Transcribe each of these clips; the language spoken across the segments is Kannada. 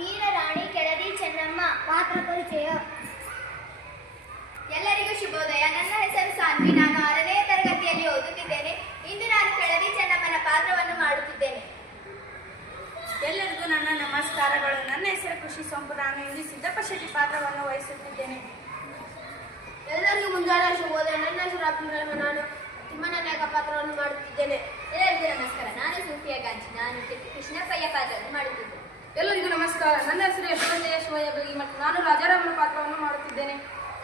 ವೀರ ರಾಣಿ ಕೆಳದಿ ಚೆನ್ನಮ್ಮ. ಪಾತ್ರ ಪರಿಚಯ. ಎಲ್ಲರಿಗೂ ಶುಭೋದಯ. ನನ್ನ ಹೆಸರು ಸಾನ್ವಿ. ನಾನು 6ನೇ ತರಗತಿಯಲ್ಲಿ ಓದುತ್ತಿದ್ದೇನೆ. ಇಂದು ನಾನು ಕೆಳದಿ ಚೆನ್ನಮ್ಮನ ಪಾತ್ರವನ್ನು ಮಾಡುತ್ತಿದ್ದೇನೆ. ಎಲ್ಲರಿಗೂ ನನ್ನ ನಮಸ್ಕಾರಗಳು. ನನ್ನ ಹೆಸರು ಖುಷಿ ಸೋಂಪು. ನಾನು ಇಂದು ಸಿದ್ದಪ್ಪ ಶೆಟ್ಟಿ ಪಾತ್ರವನ್ನು ವಹಿಸುತ್ತಿದ್ದೇನೆ. ಎಲ್ಲರಿಗೂ ಮುಂಜಾನೆ ಶುಭೋದಯ. ನನ್ನ ಹೆಸರು ಅಭಿಮನ್ಯು. ನಾನು ತಿಮ್ಮಣ್ಣ ನಾಯಕ ಪಾತ್ರವನ್ನು ಮಾಡುತ್ತಿದ್ದೇನೆ. ಎಲ್ಲರಿಗೂ ನಮಸ್ಕಾರ. ನಾನು ಸೂಫಿಯಾ ಗಾಂಧಿ. ನಾನು ಕೃಷ್ಣಪ್ಪಯ್ಯ ಪಾತ್ರವನ್ನು ಮಾಡುತ್ತಿದ್ದೇನೆ. ಎಲ್ಲರಿಗೂ ನಮಸ್ಕಾರ. ನನ್ನ ಹೆಸರು ಯಶವಂತಯ್ಯ ಶಿವಯ್ಯ ಬಗಿ ಮತ್ತು ನಾನು ರಾಜಾರಾಮನ ಪಾತ್ರವನ್ನು ಮಾಡುತ್ತಿದ್ದೇನೆ.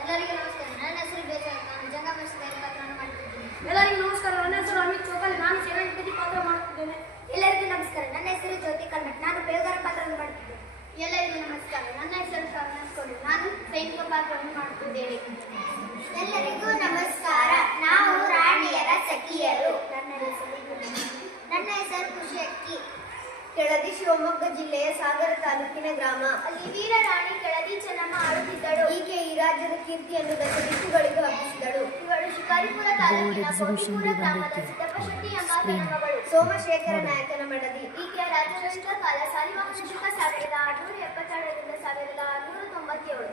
ಎಲ್ಲರಿಗೂ ನಮಸ್ಕಾರ. ನನ್ನ ಹೆಸರು ಬೇಜಾರ್. ನಾನು ಜಂಗಮೇಶ್ವರ ಪಾತ್ರವನ್ನು ಮಾಡುತ್ತಿದ್ದೇನೆ. ಎಲ್ಲರಿಗೂ ನಮಸ್ಕಾರ. ನನ್ನ ಹೆಸರು ಅಮಿತ್ ಚೋಕಲಿ. ನಾನು ಸೇವೆಂಟಿ ಪಾತ್ರ ಮಾಡುತ್ತಿದ್ದೇನೆ. ಎಲ್ಲರಿಗೂ ನಮಸ್ಕಾರ. ನನ್ನ ಹೆಸರು ಜ್ಯೋತಿ ಕಲ್ಮಠ್. ನಾನು ಬೇಗಾರ ಪಾತ್ರವನ್ನು ಮಾಡುತ್ತಿದ್ದೇನೆ. ಎಲ್ಲರಿಗೂ ನಮಸ್ಕಾರ. ನನ್ನ ಹೆಸರು ಕರುಣಾಸ್ಕೊಂಡು. ನಾನು ಸೈನಿಕ ಪಾತ್ರವನ್ನು ಮಾಡುತ್ತಿದ್ದೇನೆ. ಎಲ್ಲರಿಗೂ ನಮಸ್ಕಾರ. ನಾವು ರಾಣಿಯರ ಸಖಿಯರು. ನನ್ನ ಹೆಸರು ಖುಷಿ ಅಕ್ಕಿ. ಕೆಳದಿ ಶಿವಮೊಗ್ಗ ಜಿಲ್ಲೆಯ ಸಾಗರ ತಾಲೂಕಿನ ಗ್ರಾಮ. ಅಲ್ಲಿ ವೀರ ರಾಣಿ ಕೆಳದಿ ಚೆನ್ನಮ್ಮ ಆಳುತ್ತಿದ್ದಳು. ಈಕೆ ಈ ರಾಜ್ಯದ ಕೀರ್ತಿಯನ್ನು ದಶ ದಿಕ್ಕುಗಳಿಗೂ ಹಬ್ಬಿಸಿದಳು. ಇವಳು ಶಿಕಾರಿಪುರ ತಾಲೂಕಿನ ಕೋಟಿಪುರ ಗ್ರಾಮದ ಸಿದ್ದಪ್ಪ ಶೆಟ್ಟಿ ಎಂಬ ಮಗಳು. ಸೋಮಶೇಖರ ನಾಯಕನ ಮಡದಿ. ಈಕೆಯ ರಾಜವಂಶ ಕಾಲ ಸಾಲಿವಾಹನ ಶಕ 1672ರಿಂದ 1697.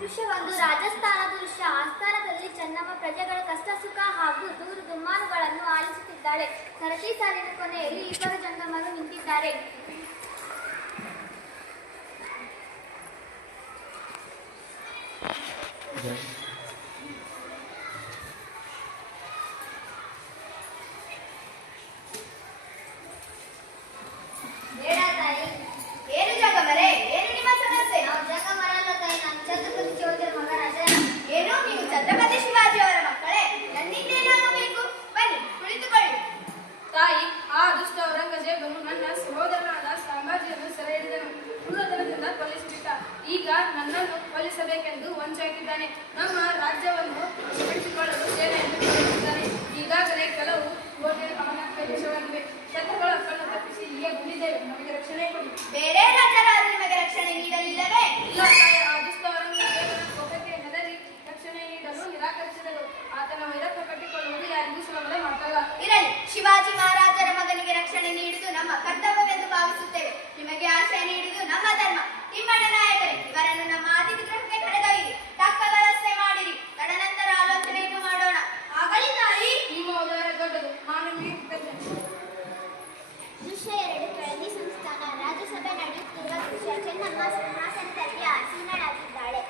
ದೃಶ್ಯ 1. ರಾಜಸ್ಥಾನದ ದೃಶ್ಯ. ಆಸ್ಥಾನದಲ್ಲಿ ಚೆನ್ನಮ್ಮ ಪ್ರಜೆಗಳ ಕಷ್ಟ ಸುಖ ಹಾಗೂ ದೂರು ದುಮ್ಮಾನುಗಳನ್ನು ಆಲಿಸುತ್ತಿದ್ದಾಳೆ. ಸರತಿ ಸಾಲಿನ ಕೊನೆಯಲ್ಲಿ ಇಬ್ಬರು ಜಂಗಮರು ನಿಂತಿದ್ದಾರೆ. ಬೇಡ ತಾಯಿ. ಏನು ಜಂಗಮರೇ? ಏನು ನಿಮ್ಮ ಸಮಸ್ಯೆ? ನಾವು ಜಂಗಮರಲ್ಲ ತಾಯಿ. ನಾನು ಛತ್ರಪತಿ ಶಿವಾಜಿಯ ಮಗ ರಾಜ. ಏನು ನೀವು ಛತ್ರಪತಿ ಶಿವಾಜಿ ಅವರ ಮಕ್ಕಳೇ? ನನ್ನಿಂದೇನಾಗಬೇಕು? ಬನ್ನಿ ಕುಳಿತುಕೊಳ್ಳಿ. ತಾಯಿ, ಆ ದುಷ್ಟ ಔರಂಗಜೇಬನು ನನ್ನ ಸಹೋದರನಾದ ಸಂಭಾಜಿಯನ್ನು ಸೆರೆ ಹಿಡಿದನು. ಕ್ರೂರತನದಿಂದ ಕೊಲ್ಲಿಸಿಬಿಟ್ಟ. ಈಗ ನನ್ನನ್ನು ಕೊಲ್ಲಿಸಬೇಕೆಂದು ಹೊಂಚಾಕಿದ್ದಾನೆ. ನಮ್ಮ ರಾಜ್ಯವನ್ನು ವಶಪಡಿಸಿಕೊಳ್ಳಲು ಸೇನೆಯನ್ನು ಕಳುಹಿಸಿದ್ದಾನೆ. ಈಗಾಗಲೇ ಕೆಲವು ಕೋಟೆ ಅವನ ಕೈವಶವಾಗಿವೆ. ಶತ್ರುಗಳ ಹಕ್ಕನ್ನು ತಪ್ಪಿಸಿ ಇಲ್ಲಿಯೇ ಬಂದಿದ್ದೇವೆ. ನಮಗೆ ರಕ್ಷಣೆ ಕೊಡಿ. ಬೇರೆ ರಾಜರಾದ ನಿಮಗೆ ರಕ್ಷಣೆ ನೀಡಲಿಲ್ಲವೇ? ಇಲ್ಲ ತಾಯಿ, ಆ ದುಷ್ಟ ಔರಂಗಜೇಬನ ಕೋಪಕ್ಕೆ ಹೆದರಿ ರಕ್ಷಣೆ ನೀಡಲು ನಿರಾಕರಿಸಿದರು. ಆತನ ವೈರತ್ವ ಕಟ್ಟಿಕೊಳ್ಳುವುದು ಯಾರಿಗೂ ಸುಲಭದ ಮಾತಲ್ಲ. ಇರಲಿ, ಶಿವಾಜಿ ಮಹಾರಾಜರ ಮಗನಿಗೆ ರಕ್ಷಣೆ ನೀಡುವುದು ನಮ್ಮ ಕರ್ತವ್ಯವೆಂದು ಭಾವಿಸುತ್ತೇವೆ. ನಿಮಗೆ ಆಶ್ರಯ ನೀಡುವುದು ನಮ್ಮ ಧರ್ಮ. ತಿಮ್ಮಣ್ಣ ನಾಯಕರೇ, ಇವರನ್ನು ನಮ್ಮ ಅತಿಥಿ ಗೃಹಕ್ಕೆ ಕರೆದೊಯ್ಯಿರಿ. ತಕ್ಕ ವ್ಯವಸ್ಥೆ ಮಾಡಿರಿ. ತದನಂತರ ಆಲೋಚನೆಯನ್ನು ಮಾಡೋಣ. ಆಗಲಿ ತಾಯಿ. ನಿಮ್ಮ ಉದಾರ ದೊಡ್ಡದು. ನಾನು ನಿಮಗೆ ಕೃತಜ್ಞ. ದೃಶ್ಯ 2. ಕೆಳದಿ ಸಂಸ್ಥಾನ. ರಾಜ್ಯಸಭೆ ನಡೆಯುತ್ತಿರುವ ದೃಶ್ಯ. ಚೆನ್ನಮ್ಮ ಸಿಂಹಾಸನದಲ್ಲಿ ಆಸೀನಳಾಗಿದ್ದಾಳೆ.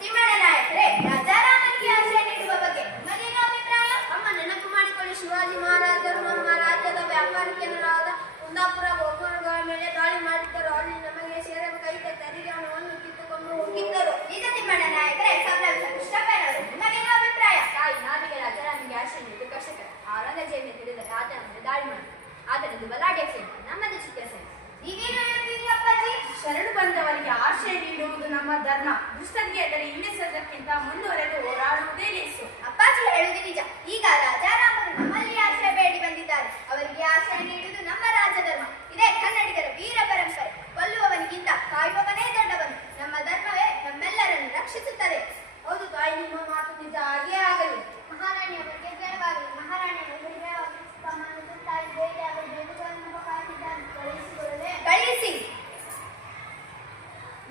ತಿಮ್ಮಣ್ಣ ನಾಯಕರೇ, ರಾಜಾರಾಮನಿಗೆ ಆಶ್ರಯ ನೀಡುವ ಬಗ್ಗೆ ನಿಮಗೇನು ಅಭಿಪ್ರಾಯ? ಅಮ್ಮ, ನೆನಪು ಮಾಡಿಕೊಳ್ಳಿ. ಶಿವಾಜಿ ಮಹಾರಾಜರು ನಮ್ಮ ರಾಜ್ಯದ ವ್ಯಾಪಾರ ಕೇಂದ್ರವಾದ ಕುಂದಾಪುರ ಗೋಕರ್ಣಗಳ ಮೇಲೆ ದಾಳಿ ಮಾಡಿದ್ದರು. ಅಲ್ಲಿ ನಮಗೆ ಸೇರಬೇಕಾಗಿದ್ದ ತೆರಿಗೆ ಹಣವನ್ನು ಕಿತ್ತುಕೊಂಡು ಹೋಗಿದ್ದರು. ನಿಜ ತಿಮ್ಮಣ್ಣ ನಾಯಕರೇ. ಸಂಭ್ರಮಿಸ ಕೃಷ್ಣಪ್ಪನವರು, ನಿಮಗೇನು ಅಭಿಪ್ರಾಯ? ತಾಯಿ, ನಾವಿಗೆ ರಾಜಾರಾಮನಿಗೆ ಆಶ್ರಯ ನೀಡುವುದು ಕಷ್ಟಕರ. ಔರಂಗಜೇಬನ ತಿಳಿದರೆ ಆತನ ಮೇಲೆ ದಾಳಿ ಮಾಡಿ ಆತನದು ಬಲಾಢ್ಯ ಸೇನೆ, ನಮ್ಮದು ಚಿಕ್ಕ ಸೇನೆ. ನೀವೇನು ಹೇಳ್ತೀರಿ ಅಪ್ಪಾಜಿ? ಶರಣು ಬಂದವರಿಗೆ ಆಶ್ರಯ ನೀಡುವುದು ನಮ್ಮ ಧರ್ಮ. ದುಷ್ಟರಿಗೆ ಎದುರು ಹಿಂಸೆಸೋದಕ್ಕಿಂತ ಮುಂದುವರೆದು ಹೋರಾಡುವುದೇ ಲೇಸು. ಅಪ್ಪಾಜಿ ಹೇಳುವುದು ನಿಜ. ಈಗ ರಾಜಾರಾಮರು ನಮ್ಮಲ್ಲಿ ಆಶ್ರಯ ಬೇಡಿ ಬಂದಿದ್ದಾರೆ. ಅವರಿಗೆ ಆಶ್ರಯ ನೀಡುವುದು ನಮ್ಮ ರಾಜಧರ್ಮ. ಇದೇ ಕನ್ನಡಿಗರ ವೀರ ಪರಂಪರೆ. ಕೊಲ್ಲುವವನಿಗಿಂತ ಕಾಯುವವನೇ ದೊಡ್ಡವನು. ನಮ್ಮ ಧರ್ಮವೇ ನಮ್ಮೆಲ್ಲರನ್ನು ರಕ್ಷಿಸುತ್ತದೆ. ಹೌದು ತಾಯಿ, ನಿಮ್ಮ ಮಾತು ನಿಜ. ಹಾಗೇ ಆಗಲಿ. ಮಹಾರಾಣಿಯ ಬಗ್ಗೆ ಜಯವಾಗಲಿ. ಮಹಾರಾಣಿಯನ್ನು ಬಿಡುಗಡೆಯಾಗಿ ತಾಯಿ ಬೇಟೆಯಾಗಲು ಬೇಡುಗಳನ್ನು ಕಾಯ್ದಿದ್ದಾನೆ. ಕಳುಹಿಸಿಕೊಳ್ಳಲೇ? ಕಳಿಸಿ.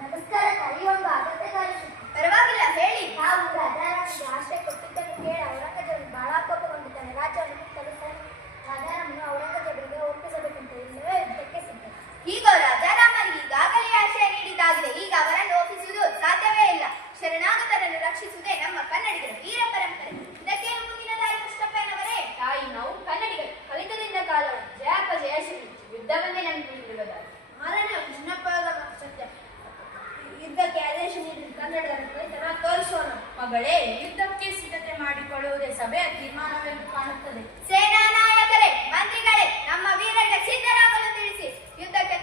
ನಮಸ್ಕಾರ ತಾಯಿ. ಒಂದು ಅಗತ್ಯ ಕಾರ್ಯ. ಪರವಾಗಿಲ್ಲ, ಹೇಳಿ. ನಾವು ರಾಜಾರಾಮನಿಗೆ ಆಶ್ರಯ ಕೊಟ್ಟಿದ್ದನ್ನು ಕೇಳಿ ಔರಂಗಜೇಬನು ಬಹಳ ಕೋಪಗೊಂಡಿದ್ದಾನೆ. ರಾಜ್ಯವನ್ನು ಕಿತ್ತಲು ರಾಜಾರಾಮನು ಔರಂಗಜೇಬನಿಗೆ ಒಪ್ಪಿಸಬೇಕಂತ ಇಲ್ಲವೇ ಯುದ್ಧಕ್ಕೆ ಸಿದ್ಧ. ಈಗ ರಾಜಾರಾಮನಿಗೆ ಈಗಾಗಲೇ ಆಶ್ರಯ ನೀಡಿದ್ದಾಗಿದೆ. ಈಗ ಅವರನ್ನು ಒಪ್ಪಿಸುವುದು ಸಾಧ್ಯವೇ ಇಲ್ಲ. ಶರಣಾಗತರನ್ನು ರಕ್ಷಿಸುವುದೇ ನಮ್ಮ ಕನ್ನಡಿಗರ ವೀರ ಪರಂಪರೆ. ಇದಕ್ಕೇನು ಮುಂದಿನ ದಾರಿ ಕೃಷ್ಣಪ್ಪನವರೇ? ತಾಯಿ, ನಾವು ಕನ್ನಡಿಗರು ಕಲಿತದಿಂದ ಕಾಲವನ್ನು ಜಯಾಪಜಯ ಯುದ್ಧವನ್ನೇ ನಂಬಿರುವುದಾಗಿ ಮಾರನೇ ಕೃಷ್ಣಪ್ಪದ ಸತ್ಯ. ಯುದ್ಧಕ್ಕೆ ಆದೇಶ ನೀಡಿ ಕನ್ನಡದ ರೈತನ ತೋರಿಸೋಣ. ಮಗಳೇ, ಯುದ್ಧಕ್ಕೆ ಸಿದ್ಧತೆ ಮಾಡಿಕೊಳ್ಳುವುದೇ ಸಭೆಯ ತೀರ್ಮಾನವೆಂದು ಕಾಣುತ್ತದೆ. ಸೇನಾ ನಾಯಕರೇ, ಮಂತ್ರಿಗಳೇ, ನಮ್ಮ ವೀರರಿಗೆ ಸಿದ್ಧರಾಗಲು ತಿಳಿಸಿ. ಯುದ್ಧಕ್ಕೆ